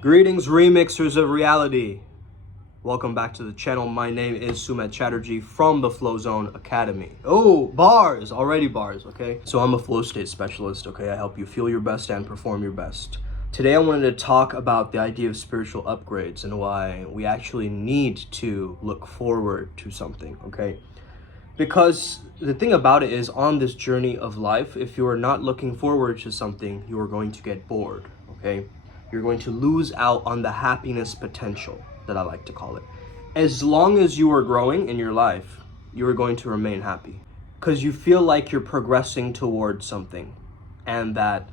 Greetings, remixers of reality. Welcome back to the channel. My name is Sumet Chatterjee from the Flow Zone Academy. Oh, bars, already bars, okay? So I'm a flow state specialist, okay? I help you feel your best and perform your best. Today I wanted to talk about the idea of spiritual upgrades and why we actually need to look forward to something, okay? Because the thing about it is, on this journey of life, if you are not looking forward to something, you are going to get bored, okay? You're going to lose out on the happiness potential, that I like to call it. As long as you are growing in your life, you are going to remain happy because you feel like you're progressing towards something, and that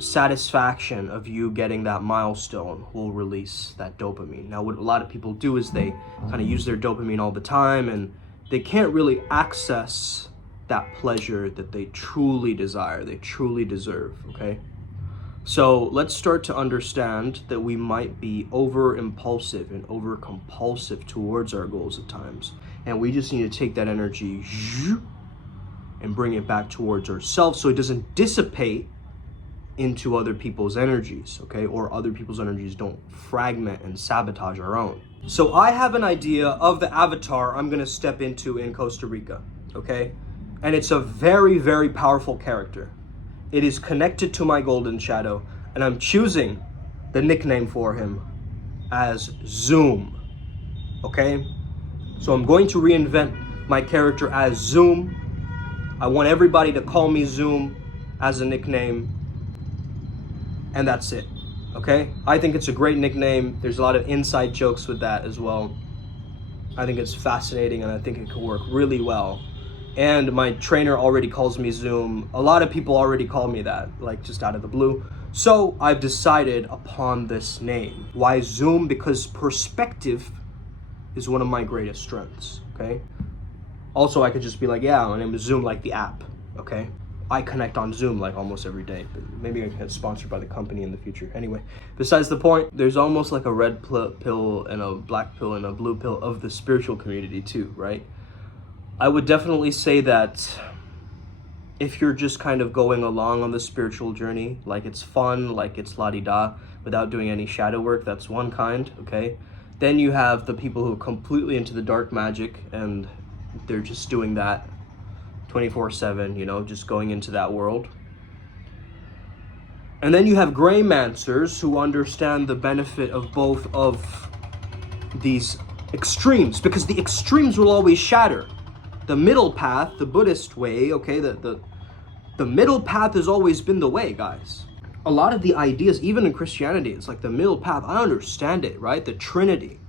satisfaction of you getting that milestone will release that dopamine. Now, what a lot of people do is they kind of use their dopamine all the time, and they can't really access that pleasure that they truly desire, they truly deserve, okay? So let's start to understand that we might be over impulsive and over compulsive towards our goals at times. And we just need to take that energy and bring it back towards ourselves so it doesn't dissipate into other people's energies, okay? Or other people's energies don't fragment and sabotage our own. So I have an idea of the avatar I'm gonna step into in Costa Rica, okay? And it's a very, very powerful character. It is connected to my golden shadow, and I'm choosing the nickname for him as Zoom, okay? So I'm going to reinvent my character as Zoom. I want everybody to call me Zoom as a nickname, and that's it, okay? I think it's a great nickname. There's a lot of inside jokes with that as well. I think it's fascinating, and I think it could work really well. And my trainer already calls me Zoom. A lot of people already call me that, like just out of the blue. So I've decided upon this name. Why Zoom? Because perspective is one of my greatest strengths, okay? Also, I could just be like, yeah, my name is Zoom, like the app, okay? I connect on Zoom like almost every day, but maybe I can get sponsored by the company in the future. Anyway, besides the point, there's almost like a red pill and a black pill and a blue pill of the spiritual community too, right? I would definitely say that if you're just kind of going along on the spiritual journey, like it's fun, like it's la-di-da, without doing any shadow work, that's one kind, okay? Then you have the people who are completely into the dark magic, and they're just doing that 24/7, you know, just going into that world. And then you have gray mancers who understand the benefit of both of these extremes, because the extremes will always shatter. The middle path, the Buddhist way, okay, the middle path has always been the way, guys. A lot of the ideas, even in Christianity, it's like the middle path. I understand it, right? The Trinity,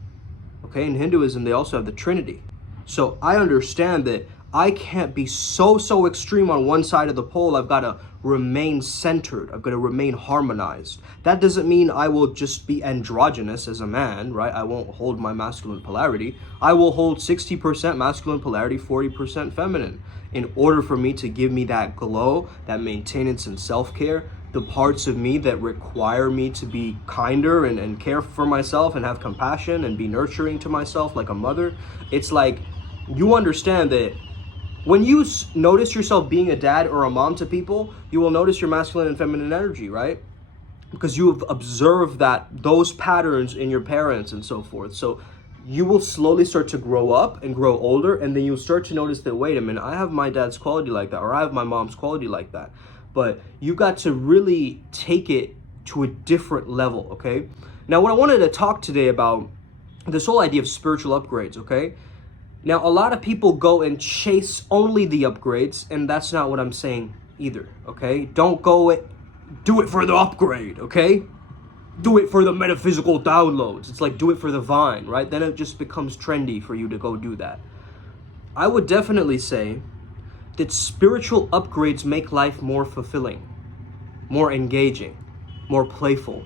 okay? In Hinduism, they also have the Trinity. So I understand that I can't be so extreme on one side of the pole. I've got to remain centered. I've got to remain harmonized. That doesn't mean I will just be androgynous as a man, right? I won't hold my masculine polarity. I will hold 60% masculine polarity, 40% feminine, in order for me to give me that glow, that maintenance and self-care, the parts of me that require me to be kinder and care for myself and have compassion and be nurturing to myself like a mother. It's like, you understand that when you notice yourself being a dad or a mom to people, you will notice your masculine and feminine energy, right? Because you have observed those patterns in your parents and so forth. So you will slowly start to grow up and grow older, and then you'll start to notice that, wait a minute, I have my dad's quality like that, or I have my mom's quality like that. But you got to really take it to a different level, okay? Now, what I wanted to talk today about, this whole idea of spiritual upgrades, okay? Now, a lot of people go and chase only the upgrades, and that's not what I'm saying either, okay? Don't go do it for the upgrade, okay? Do it for the metaphysical downloads. It's like, do it for the vine, right? Then it just becomes trendy for you to go do that. I would definitely say that spiritual upgrades make life more fulfilling, more engaging, more playful,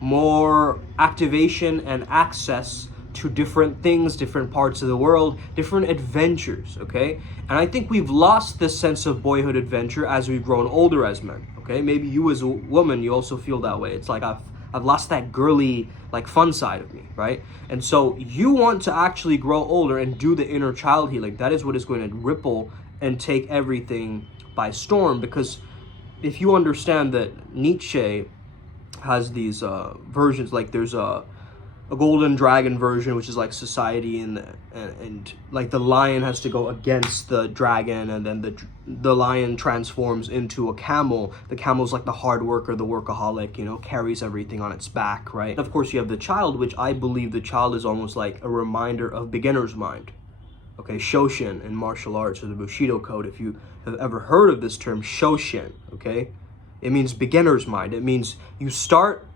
more activation and access to different things, different parts of the world, different adventures, okay? And I think we've lost this sense of boyhood adventure as we've grown older as men, okay? Maybe you as a woman, you also feel that way. It's like I've lost that girly, like, fun side of me, right? And so you want to actually grow older and do the inner child healing. That is what is going to ripple and take everything by storm, because if you understand that Nietzsche has these versions. Like there's a golden dragon version, which is like society, and like the lion has to go against the dragon, and then the lion transforms into a camel. The camel's like the hard worker, the workaholic, you know, carries everything on its back, right? Of course, you have the child, which I believe the child is almost like a reminder of beginner's mind. Okay, Shoshin in martial arts, or the Bushido code, if you have ever heard of this term, Shoshin, okay? It means beginner's mind. It means you start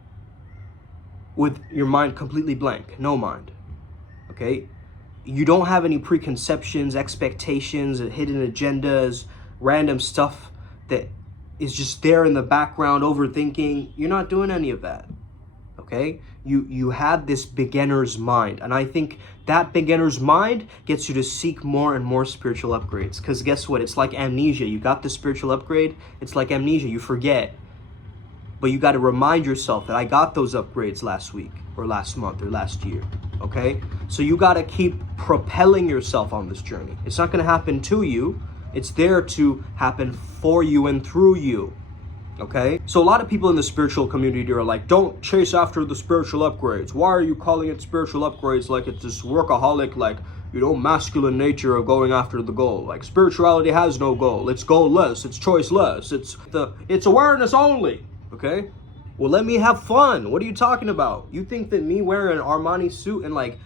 with your mind completely blank, no mind, okay? You don't have any preconceptions, expectations, hidden agendas, random stuff that is just there in the background, overthinking. You're not doing any of that, okay? You have this beginner's mind, and I think that beginner's mind gets you to seek more and more spiritual upgrades, because guess what? It's like amnesia. You got the spiritual upgrade, it's like amnesia, you forget. But you got to remind yourself that I got those upgrades last week, or last month, or last year, okay? So you got to keep propelling yourself on this journey. It's not going to happen to you. It's there to happen for you and through you, okay? So a lot of people in the spiritual community are like, don't chase after the spiritual upgrades. Why are you calling it spiritual upgrades like it's this workaholic, like, you know, masculine nature of going after the goal? Like, spirituality has no goal. It's goal-less. It's choice-less. It's awareness only. Okay, well, let me have fun. What are you talking about? You think that me wearing an Armani suit and like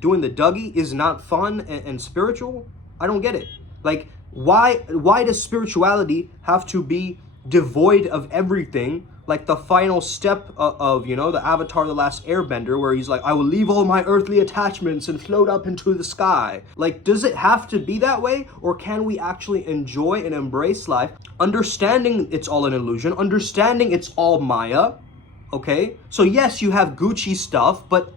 doing the Dougie is not fun and spiritual? I don't get it. Like, why does spirituality have to be devoid of everything? Like the final step of, you know, the Avatar, the Last Airbender, where he's like, I will leave all my earthly attachments and float up into the sky. Like, does it have to be that way? Or can we actually enjoy and embrace life, understanding it's all an illusion, understanding it's all Maya, okay? So yes, you have Gucci stuff, but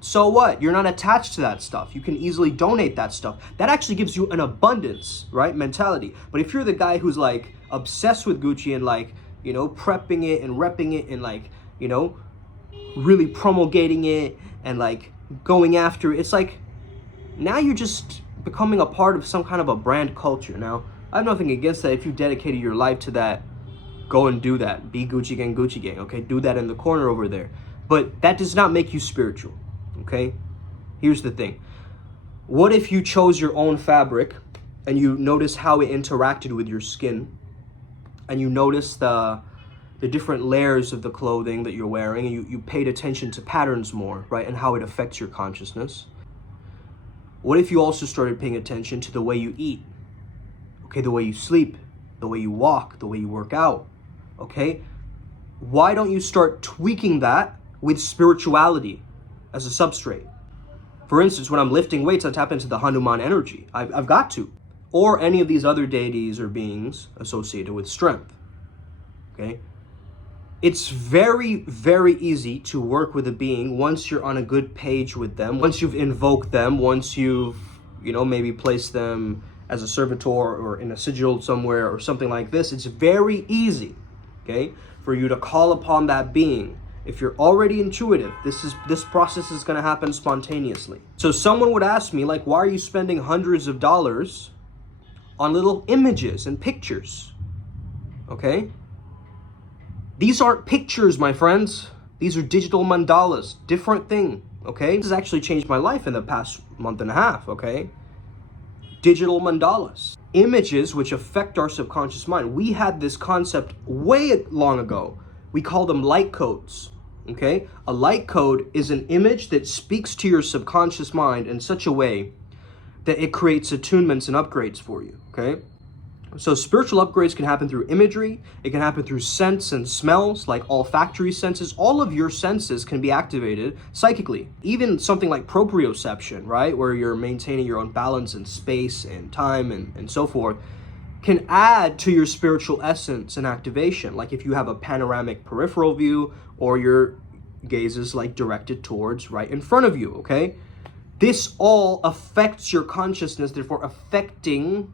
so what? You're not attached to that stuff. You can easily donate that stuff. That actually gives you an abundance, right, mentality. But if you're the guy who's like obsessed with Gucci and like, you know, prepping it and repping it and like, you know, really promulgating it and like going after it, it's like, now you're just becoming a part of some kind of a brand culture. Now, I have nothing against that. If you dedicated your life to that, go and do that. Be Gucci gang, okay? Do that in the corner over there. But that does not make you spiritual, okay? Here's the thing. What if you chose your own fabric and you notice how it interacted with your skin, and you notice the different layers of the clothing that you're wearing, and you paid attention to patterns more, right? And how it affects your consciousness. What if you also started paying attention to the way you eat? Okay, the way you sleep, the way you walk, the way you work out, okay? Why don't you start tweaking that with spirituality as a substrate? For instance, when I'm lifting weights, I tap into the Hanuman energy. I've got to. Or any of these other deities or beings associated with strength, okay? It's very, very easy to work with a being once you're on a good page with them, once you've invoked them, once you've, you know, maybe placed them as a servitor or in a sigil somewhere or something like this. It's very easy, okay, for you to call upon that being. If you're already intuitive, this process is going to happen spontaneously. So someone would ask me, like, why are you spending hundreds of dollars on little images and pictures? Okay? These aren't pictures, my friends. These are digital mandalas. Different thing, okay? This has actually changed my life in the past month and a half, okay? Digital mandalas. Images which affect our subconscious mind. We had this concept way long ago. We call them light codes, okay? A light code is an image that speaks to your subconscious mind in such a way that it creates attunements and upgrades for you, okay? So spiritual upgrades can happen through imagery. It can happen through scents and smells, like olfactory senses. All of your senses can be activated psychically. Even something like proprioception, right? Where you're maintaining your own balance in space and time and so forth, can add to your spiritual essence and activation. Like if you have a panoramic peripheral view, or your gaze is like directed towards right in front of you, okay? This all affects your consciousness, therefore affecting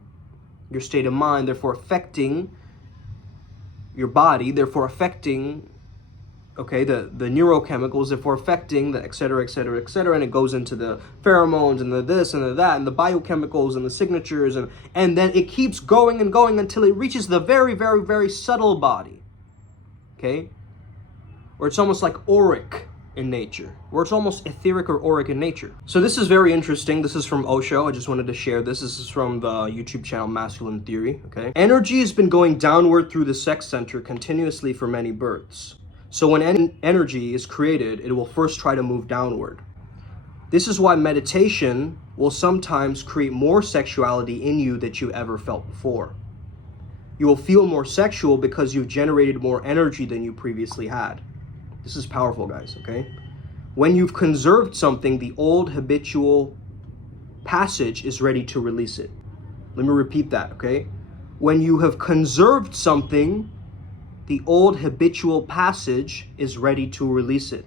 your state of mind, therefore affecting your body, therefore affecting, okay, the neurochemicals, therefore affecting the et cetera, and it goes into the pheromones and the this and the that and the biochemicals and the signatures, and then it keeps going and going until it reaches the very, very, very subtle body, okay? or it's almost like auric in nature, or it's almost etheric or auric in nature. So this is very interesting. This is from Osho. I just wanted to share this. This is from the YouTube channel Masculine Theory, okay? Energy has been going downward through the sex center continuously for many births. So when energy is created, it will first try to move downward. This is why meditation will sometimes create more sexuality in you than you ever felt before. You will feel more sexual because you've generated more energy than you previously had. This is powerful, guys, okay? When you've conserved something, the old habitual passage is ready to release it. Let me repeat that, okay? When you have conserved something, the old habitual passage is ready to release it.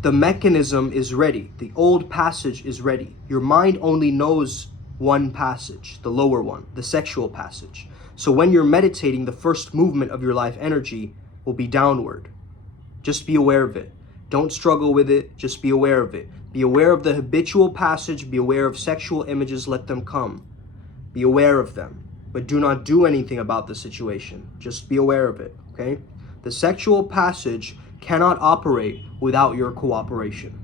The mechanism is ready. The old passage is ready. Your mind only knows one passage, the lower one, the sexual passage. So when you're meditating, the first movement of your life energy will be downward. Just be aware of it. Don't struggle with it. Just be aware of it. Be aware of the habitual passage. Be aware of sexual images. Let them come. Be aware of them. But do not do anything about the situation. Just be aware of it, okay? The sexual passage cannot operate without your cooperation.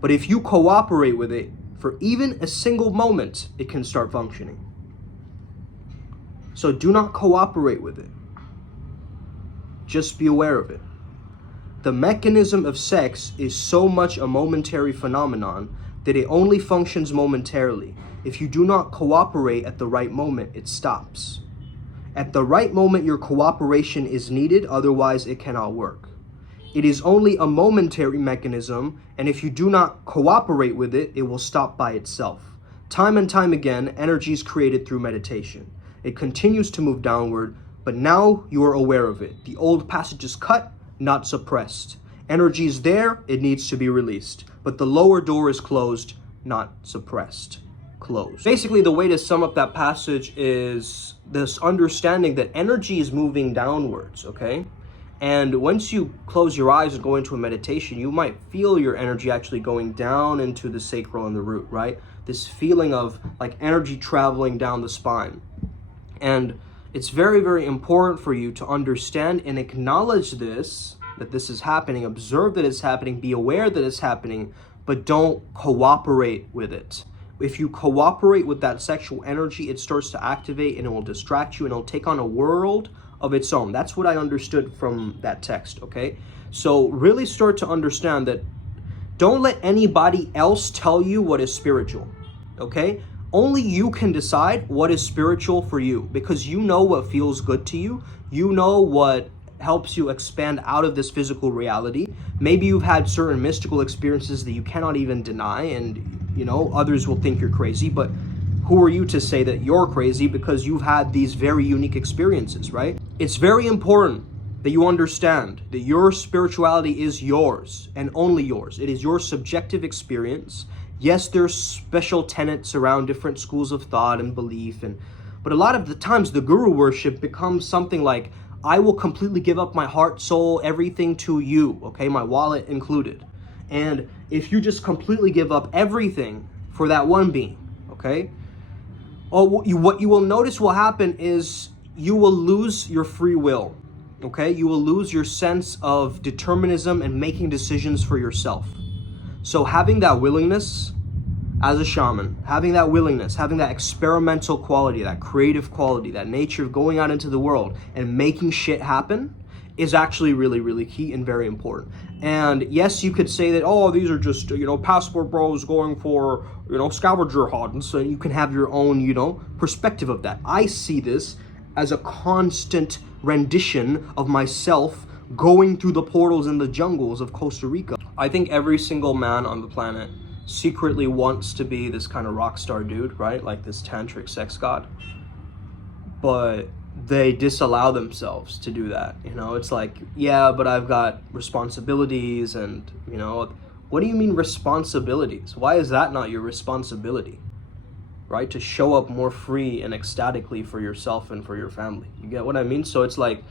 But if you cooperate with it for even a single moment, it can start functioning. So do not cooperate with it. Just be aware of it. The mechanism of sex is so much a momentary phenomenon that it only functions momentarily. If you do not cooperate at the right moment, it stops. At the right moment, your cooperation is needed, otherwise it cannot work. It is only a momentary mechanism, and if you do not cooperate with it, it will stop by itself. Time and time again, energy is created through meditation. It continues to move downward, but now you are aware of it. The old passage is cut, not suppressed. Energy is there, it needs to be released. But the lower door is closed, not suppressed. Closed. Basically, the way to sum up that passage is this understanding that energy is moving downwards, okay? And once you close your eyes and go into a meditation, you might feel your energy actually going down into the sacral and the root, right? This feeling of like energy traveling down the spine. And it's very, very important for you to understand and acknowledge this, that this is happening, observe that it's happening, be aware that it's happening, but don't cooperate with it. If you cooperate with that sexual energy, it starts to activate and it will distract you and it'll take on a world of its own. That's what I understood from that text, okay? So really start to understand that don't let anybody else tell you what is spiritual, okay? Only you can decide what is spiritual for you, because you know what feels good to you. You know what helps you expand out of this physical reality. Maybe you've had certain mystical experiences that you cannot even deny, and you know, others will think you're crazy, but who are you to say that you're crazy because you've had these very unique experiences, right? It's very important that you understand that your spirituality is yours and only yours. It is your subjective experience. Yes, there's special tenets around different schools of thought and belief, but a lot of the times the guru worship becomes something like, I will completely give up my heart, soul, everything to you, okay, my wallet included. And if you just completely give up everything for that one being, okay, what you will notice will happen is you will lose your free will, okay? You will lose your sense of determinism and making decisions for yourself. So having that willingness as a shaman, having that willingness, having that experimental quality, that creative quality, that nature of going out into the world and making shit happen is actually really, really key and very important. And yes, you could say that, oh, these are just, you know, passport bros going for, you know, scavenger hunts, so you can have your own, you know, perspective of that. I see this as a constant rendition of myself going through the portals in the jungles of Costa Rica. I think every single man on the planet secretly wants to be this kind of rock star dude, right? Like this tantric sex god. But they disallow themselves to do that. You know, it's like, yeah, but I've got responsibilities and, you know, what do you mean responsibilities? Why is that not your responsibility? Right? To show up more free and ecstatically for yourself and for your family. You get what I mean? So it's like,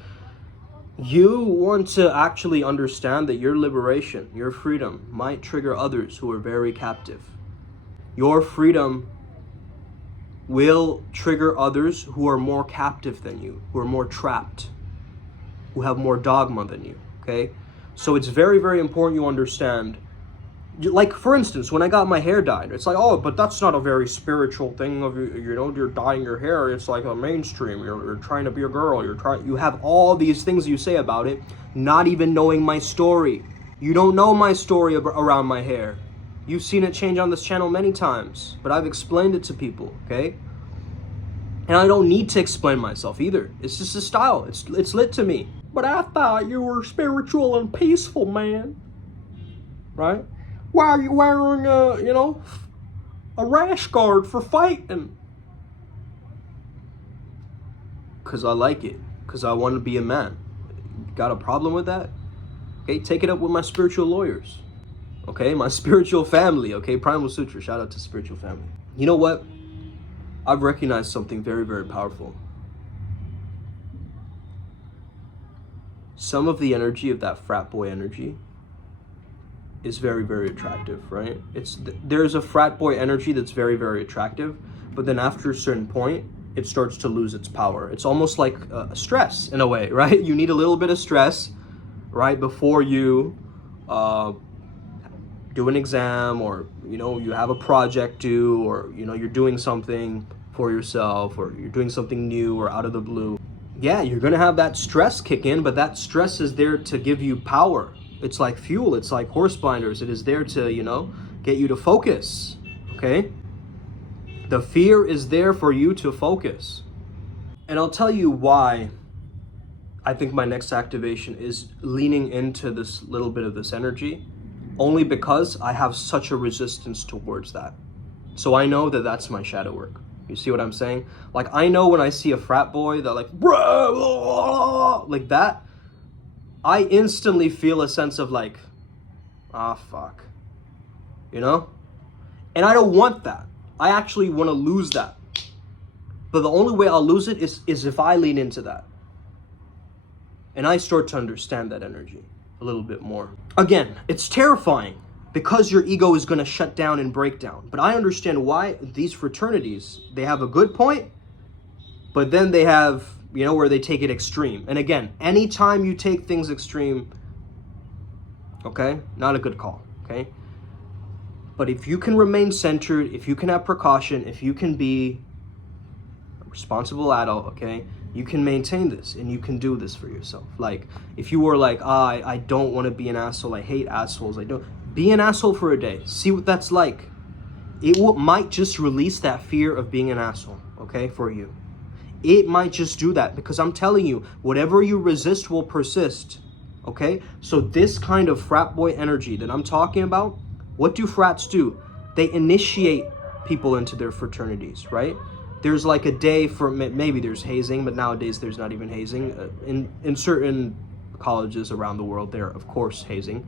you want to actually understand that your liberation, your freedom might trigger others who are very captive. Your freedom will trigger others who are more captive than you, who are more trapped, who have more dogma than you, okay? So it's very, very important you understand. Like, for instance, when I got my hair dyed, it's like, oh, but that's not a very spiritual thing of, you know, you're dyeing your hair. It's like a mainstream. You're trying to be a girl. You have all these things you say about it, not even knowing my story. You don't know my story around my hair. You've seen it change on this channel many times, but I've explained it to people, okay? And I don't need to explain myself either. It's just a style. It's lit to me. But I thought you were spiritual and peaceful, man. Right? Why are you wearing a rash guard for fighting? Because I like it. Because I want to be a man. Got a problem with that? Okay, take it up with my spiritual lawyers. Okay, my spiritual family. Okay, Primal Sutra. Shout out to spiritual family. You know what? I've recognized something very, very powerful. Some of the energy of that frat boy energy is very, very attractive, right? There's a frat boy energy that's very, very attractive, but then after a certain point, it starts to lose its power. It's almost like stress in a way, right? You need a little bit of stress, right, before you do an exam, or, you know, you have a project due, or, you know, you're doing something for yourself, or you're doing something new or out of the blue. Yeah, you're gonna have that stress kick in, but that stress is there to give you power. It's like fuel, it's like horse blinders. It is there to, you know, get you to focus, okay? The fear is there for you to focus. And I'll tell you why I think my next activation is leaning into this little bit of this energy, only because I have such a resistance towards that. So I know that that's my shadow work. You see what I'm saying? Like, I know when I see a frat boy that like, like that, I instantly feel a sense of like, ah, fuck, you know? And I don't want that. I actually want to lose that. But the only way I'll lose it is if I lean into that. And I start to understand that energy a little bit more. Again, it's terrifying because your ego is going to shut down and break down. But I understand why these fraternities, they have a good point, but then they have, you know, where they take it extreme. And again, anytime you take things extreme, okay, not a good call, okay? But if you can remain centered, if you can have precaution, if you can be a responsible adult, okay, you can maintain this and you can do this for yourself. Like, if you were like, I don't want to be an asshole, I hate assholes, be an asshole for a day. See what that's like. Might just release that fear of being an asshole, okay, for you. It might just do that, because I'm telling you, whatever you resist will persist, okay? So this kind of frat boy energy that I'm talking about, what do frats do? They initiate people into their fraternities, right? There's like a day for, maybe there's hazing, but nowadays there's not even hazing. In certain colleges around the world, there of course hazing.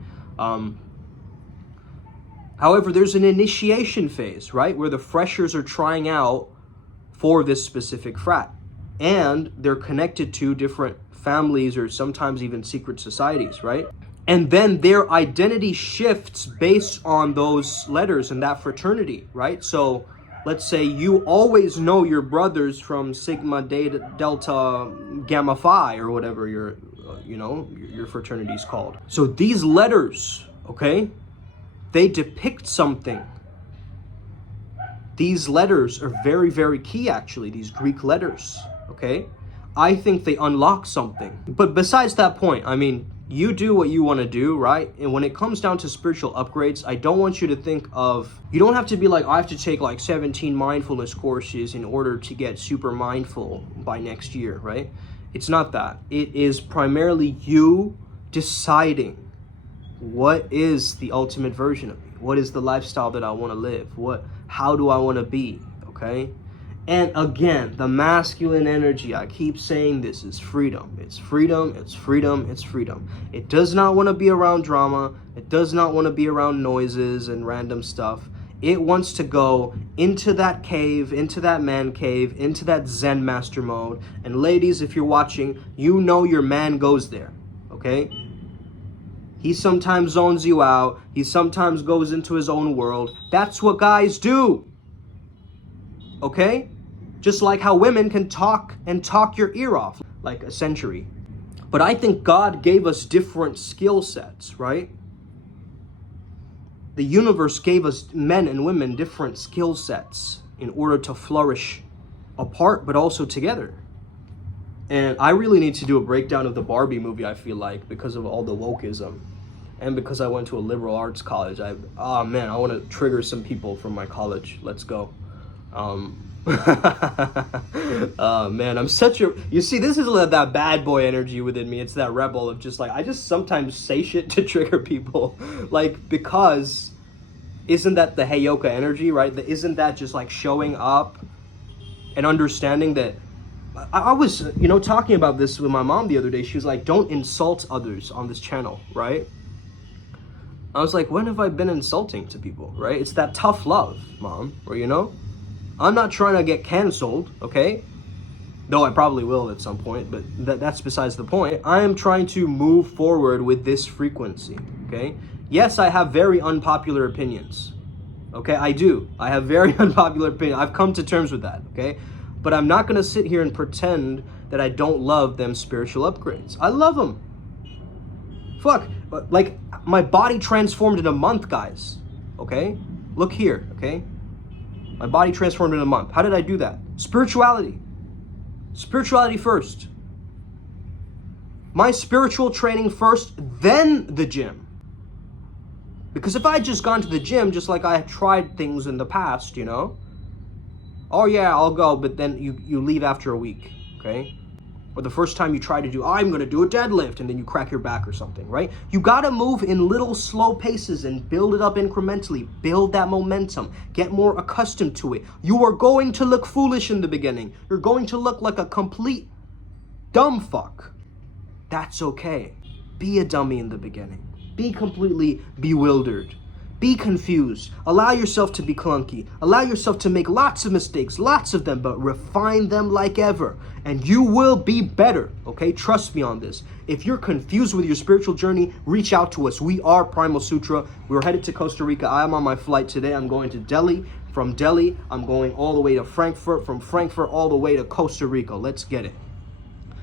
However, there's an initiation phase, right? Where the freshers are trying out for this specific frat. And they're connected to different families or sometimes even secret societies, right? And then their identity shifts based on those letters in that fraternity, right? So let's say you always know your brothers from Sigma Delta Gamma Phi or whatever your fraternity is called. So these letters, okay, they depict something. These letters are very, very key, actually, these Greek letters, okay? I think they unlock something. But besides that point, I mean, you do what you want to do, right? And when it comes down to spiritual upgrades, I don't want you to think of, you don't have to be like, I have to take like 17 mindfulness courses in order to get super mindful by next year, right? It's not that. It is primarily you deciding what is the ultimate version of me? What is the lifestyle that I want to live? How do I want to be, okay? And again, the masculine energy, I keep saying this, is freedom. It's freedom, it's freedom, it's freedom. It does not want to be around drama. It does not want to be around noises and random stuff. It wants to go into that cave, into that man cave, into that Zen master mode. And ladies, if you're watching, you know your man goes there, okay? He sometimes zones you out. He sometimes goes into his own world. That's what guys do. Okay? Just like how women can talk your ear off like a century. But I think God gave us different skill sets, right? The universe gave us, men and women, different skill sets in order to flourish apart, but also together. And I really need to do a breakdown of the Barbie movie, I feel like, because of all the wokeism. And because I went to a liberal arts college, oh man, I want to trigger some people from my college. Let's go. Man, I'm such a, you see, this is that bad boy energy within me. It's that rebel of just like, I just sometimes say shit to trigger people. Like, because isn't that the Heyoka energy, right? Isn't that just like showing up and understanding that I was, you know, talking about this with my mom the other day. She was like, don't insult others on this channel, right? I was like, when have I been insulting to people, right? It's that tough love, Mom, or, you know? I'm not trying to get canceled, okay? Though I probably will at some point, but that's besides the point. I am trying to move forward with this frequency, okay? Yes, I have very unpopular opinions, okay? I do. I have very unpopular opinions. I've come to terms with that, okay? But I'm not going to sit here and pretend that I don't love them spiritual upgrades. I love them. Fuck. Like, my body transformed in a month, guys, okay? Look here, okay? My body transformed in a month. How did I do that? Spirituality. Spirituality first. My spiritual training first, then the gym. Because if I had just gone to the gym, just like I have tried things in the past, you know? Oh yeah, I'll go, but then you leave after a week, okay? Or the first time you try to do, I'm gonna do a deadlift, and then you crack your back or something, right? You gotta move in little slow paces and build it up incrementally. Build that momentum. Get more accustomed to it. You are going to look foolish in the beginning. You're going to look like a complete dumb fuck. That's okay. Be a dummy in the beginning. Be completely bewildered. Be confused. Allow yourself to be clunky. Allow yourself to make lots of mistakes, lots of them, but refine them like ever. And you will be better, okay? Trust me on this. If you're confused with your spiritual journey, reach out to us. We are Primal Sutra. We're headed to Costa Rica. I am on my flight today. I'm going to Delhi. From Delhi, I'm going all the way to Frankfurt. From Frankfurt, all the way to Costa Rica. Let's get it.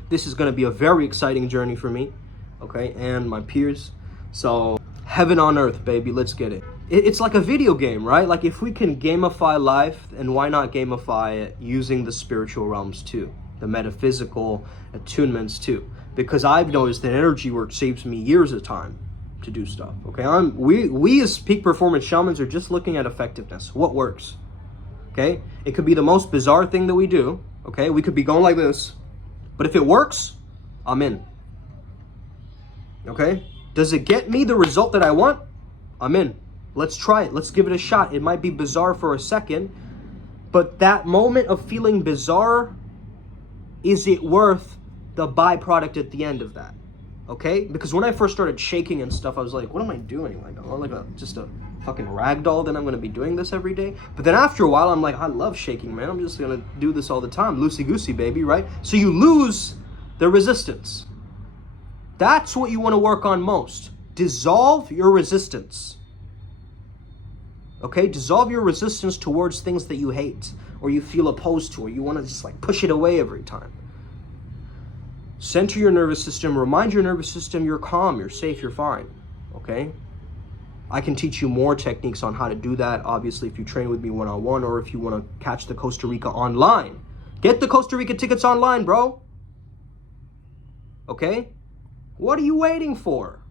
This is going to be a very exciting journey for me, okay? And my peers. So, heaven on earth, baby. Let's get it. It's like a video game, right? Like, if we can gamify life, and why not gamify it using the spiritual realms too? The metaphysical attunements too? Because I've noticed that energy work saves me years of time to do stuff, okay? We as peak performance shamans are just looking at effectiveness. What works, okay? It could be the most bizarre thing that we do, okay? We could be going like this, but if it works, I'm in, okay? Does it get me the result that I want? I'm in. Let's try it. Let's give it a shot. It might be bizarre for a second, but that moment of feeling bizarre, is it worth the byproduct at the end of that? Okay? Because when I first started shaking and stuff, I was like, what am I doing? Like, I'm like just a fucking rag doll, then I'm going to be doing this every day? But then after a while, I'm like, I love shaking, man. I'm just going to do this all the time. Loosey-goosey, baby, right? So you lose the resistance. That's what you want to work on most. Dissolve your resistance. Okay? Dissolve your resistance towards things that you hate or you feel opposed to, or you want to just like push it away every time. Center your nervous system. Remind your nervous system you're calm, you're safe, you're fine. Okay? I can teach you more techniques on how to do that, obviously, if you train with me one-on-one, or if you want to catch the Costa Rica online. Get the Costa Rica tickets online, bro. Okay? What are you waiting for?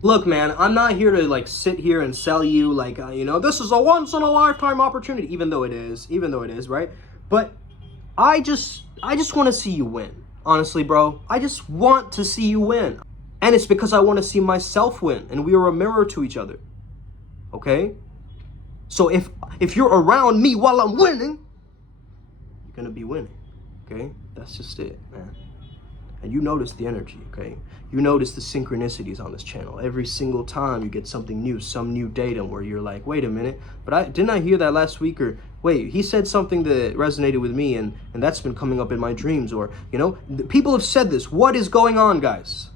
Look, man, I'm not here to like sit here and sell you like, you know, this is a once in a lifetime opportunity, even though it is, right? But I just want to see you win. Honestly, bro, I just want to see you win. And it's because I want to see myself win, and we are a mirror to each other. Okay? So if you're around me while I'm winning, you're going to be winning. Okay? That's just it, man. And you notice the energy, okay? You notice the synchronicities on this channel. Every single time you get something new, some new datum where you're like, wait a minute, but didn't I hear that last week? Or wait, he said something that resonated with me, and that's been coming up in my dreams. Or, you know, people have said this. What is going on, guys?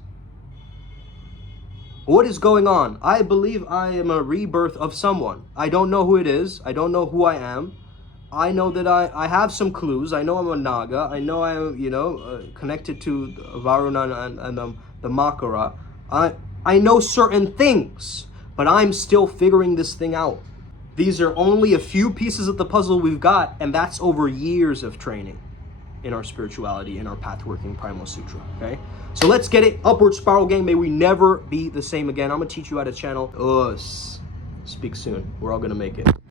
What is going on? I believe I am a rebirth of someone. I don't know who it is. I don't know who I am. I know that I have some clues. I know I'm a Naga. I know I am, you know, connected to Varuna and the Makara. I know certain things, but I'm still figuring this thing out. These are only a few pieces of the puzzle we've got, and that's over years of training in our spirituality, in our pathworking Primal Sutra, okay? So let's get it. Upward spiral, gang. May we never be the same again. I'm going to teach you how to channel us. Speak soon. We're all going to make it.